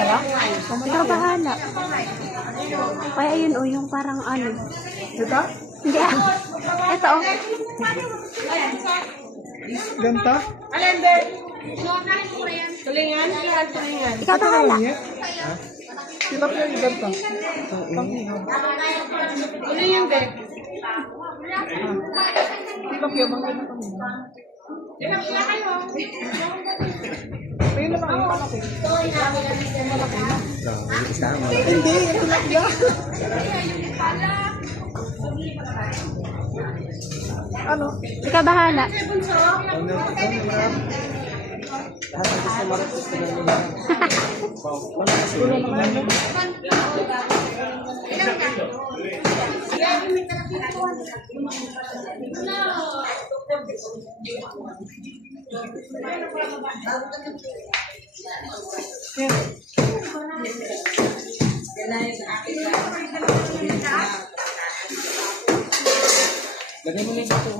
na lang? Ikaw bahala. Kaya ayun o, yung parang ano. Ito? Hindi ah. Ito o. Ganta? Alender. Tulingan? Tulingan. Ikaw bahala. Kita po yung ganta. Tulingan, Bek. Kita po yung mga ganta. Ayun na lang, yung malaki. Hindi, ito lang yan. Ano? Ikaw bahala. Lagay mo na dito.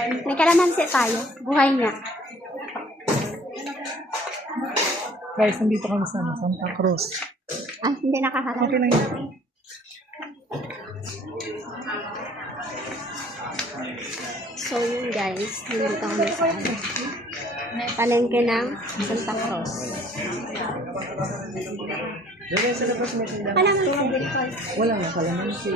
May kalamansi tayo. Buhay niya. Guys, nandito kami sa Santa Cruz. Ay, hindi nakaharap. Okay lang yun. So yun guys, nandito kami sa palengke ng Santa Cruz. Dali sa labas mo sila. Kalamansi. Wala na, kalamansi.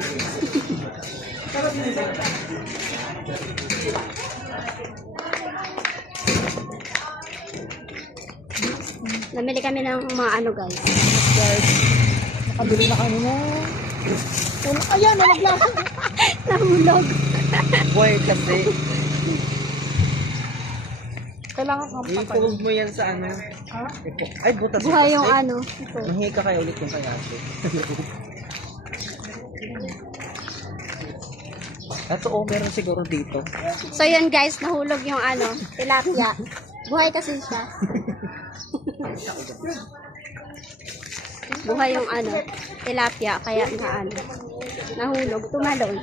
Namili kami ng mga ano guys. Guys, nakabili na kami na. Ayan, nalaglag. Nahulog. Boy, kasi Kailangan kang patay. ikulog mo yan sa ano. Ha? Ay, butas. Buhay yung Ay, ano. Ito. Mahingi ka kaya ulit yung kayate. Ito, meron siguro dito. So yun guys, nahulog yung ano, tilapia. Buhay kasi siya. Buhay yung ano, tilapia, kaya na ano, nahulog, tumalon.